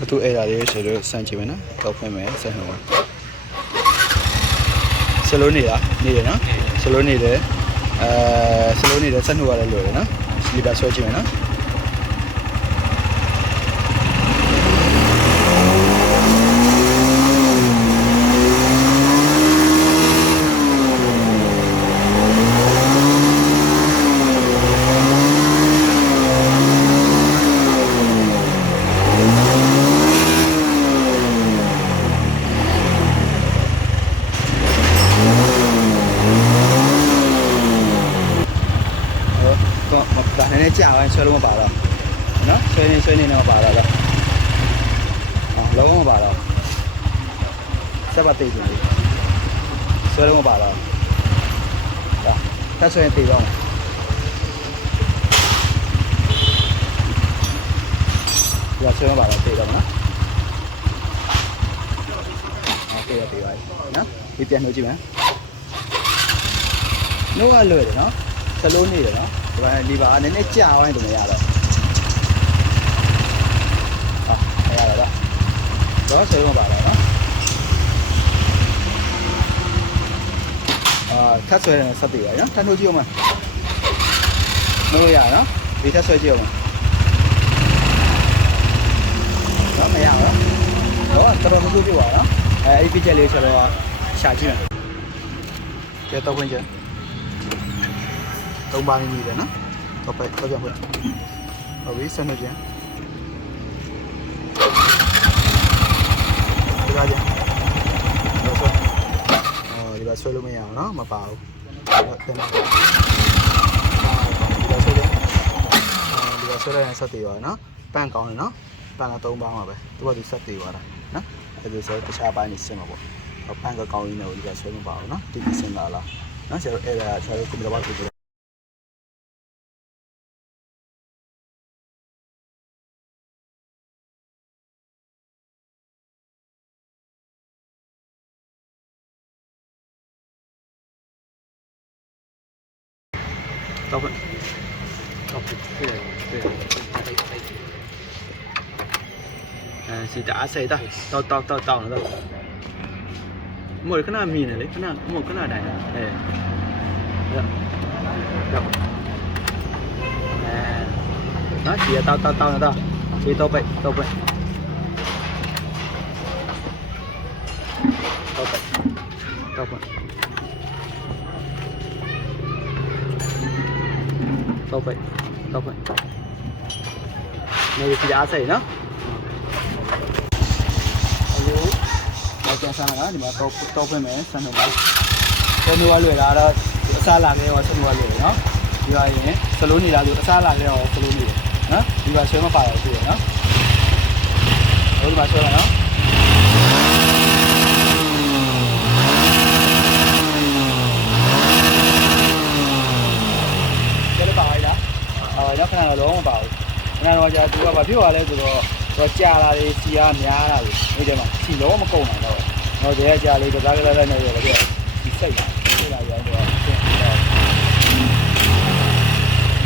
ဘသူအဲ့ဒါလေးဆိုတော့စမ်းကြည့်မယ်နော်တော့ဖွင့်မယ်ဆက်နှုံးပါဆလိုနေတာနေရနော်ဆလိုနေတယ်ဆလိုနေတယ်ဆက်နှုတ်ရတယ်လို့ရနော်စလီပါဆွဲကြည့်မယ်နော်ဒါနဲ့ကြာပိုင်းဆွဲလို့မပါတော့နော်ဆွဲနေတော့ပါတော့လုံးဝမပါတော့စက်ပါတိတ်တယ်ဆွဲလို့မပါတော့ဒါတက်ဆွဲရင်တိတ်တော့ရဆွဲမပါတော့တိတ်တော့နော်โอเคရတိတ်ပါနော်ဒီပြန်နှုတ်ကြည့်မယ်နှုတ်ကလွယ်တယ်နော်စလုံးနေတယ်နော်ဒီပါနည်းနည်းကြာဝိုင်းတော့မရတော့မရတော့ဆွဲမပါတော့နော်ထပ်ဆွဲတယ်စက်တည်ပါနော်ထပ်နှုတ်ကြည့်အောင်မနှုတ်ရနော်ဒီထပ်ဆွဲကြည့်အောင်တော့မရတော့တော်မကြည့်ပြပါနော်အဲ့ဒီ picture လေးဆိုတော့ရှာကြည့်မယ်ကျတော့ဝင်ကြ3ပိုင်းနေတယ်နော်တော့ပြန်ဖွင့်ဟုတ်ပြီဆက်နေပြန်ဒီပါကြဒီပါဆွဲလို့မရအောင်နော်မပါဘူးဒီပါဆွဲရရင်ဆက်တည်ပါနော်ပန့်ကောင်းတယ်နော်ပန့်က3ပေါင်းပါပဲသူကသူဆက်တည်ပါတာနော်အဲ့ဒီဆိုတခြားပိုင်းနေစင်မှာပေါ့ပန့်ကကောင်းရင်းနဲ့ဒီပါဆွဲမပါဘူးနော်တိတိစင်လာလားနော်ဆရာတို့အဲ့ဒါဆရာတို့ကွန်ပျူတာဘာကိုတော့စီတာအစိတာတောက်နော်မခဏမြင်နေလေခဏတိုင်းတော့ဒီတောက်နော်ဒီတော့ပိတ်တော့ပိတ်နေစီအားစိနော်ကျန်ဆန်းလာဒီမှာတော့ဖွင့်မယ်ဆန်းတော့ပါဆန်းတော့လွယ်လာတော့အစားလာခဲ့ရောဆန်းတော့လွယ်နော်ဒီပါရင်စလုံးနေလာလို့အစားလာခဲ့ရောစလုံးနေတယ်နော်ဒီပါဆွဲမပါတော့ရှိရနော်ဒီမှာဆွဲလာနော်ကျတော့ပါလိုက်လားရောက်ခဏတော့လုံးမပါဘူးခဏတော့ကြာသူကဘာဖြစ်သွားလဲဆိုတော့ကြာလာတယ်စီကများလာပြီအဲ့ဒီမှာစီလုံးမကုန်နိုင်တော့တော့ဒီကကြာလေးကစားကြလိုက်နေရတယ်ဒီစိတ်လာရောင်းတော့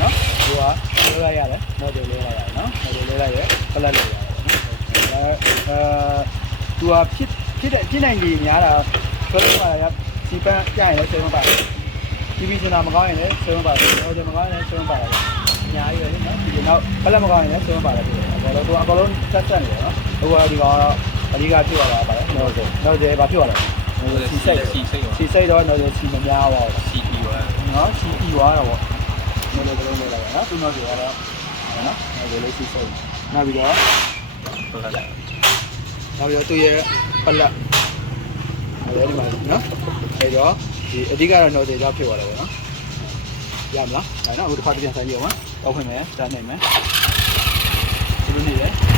နော်ဒီကလေးလိုက်ရတယ်မော်ဒယ်လေးလိုက်ရတယ်နော်မော်ဒယ်လေးလိုက်ရပလက်လေးရတယ်သူကဖြစ်နိုင်ကြီးများတာဆွဲလို့ပါရစီပန်းကြာရင်လည်းဆွဲမပါတယ်တီဗီစင်တာမကောင်းရင်လည်းဆွဲမပါတယ်ဟိုတယ်မကောင်းရင်လည်းဆွဲမပါတယ်အများကြီးပဲနော်ဒီနောက်ပလက်မကောင်းရင်လည်းဆွဲမပါတယ်ဒီတော့သူအကောင်လုံးဆက်နေတယ်နော်ဟိုကဒီကောင်တော့အဓိကဖြစ်သွားတာပါလေနော်တယ်ဘာဖြစ်သွားလဲစီစိတ်တော့နော်စီမများပါဘူးစီပီသွားနော်စီပီသွားတော့ဗောနော်လည်းလုံးလေးလိုက်နော်သူနော်တွေကတော့နော်လေးစီစိတ်နောက်ပြီးတော့သူရဲ့ပလက်အဲဒီမှာနော်အဲတော့ဒီအဓိကတော့နော်တယ်ကြောင့်ဖြစ်သွားတယ်ဗောနော်ရမလားဒါနော်အခုတစ်ခါပြန်ဆိုင်ကြည့်အောင်တော့ဖွင့်မယ်စမ်းနိုင်မယ်ဒီလိုနေလေ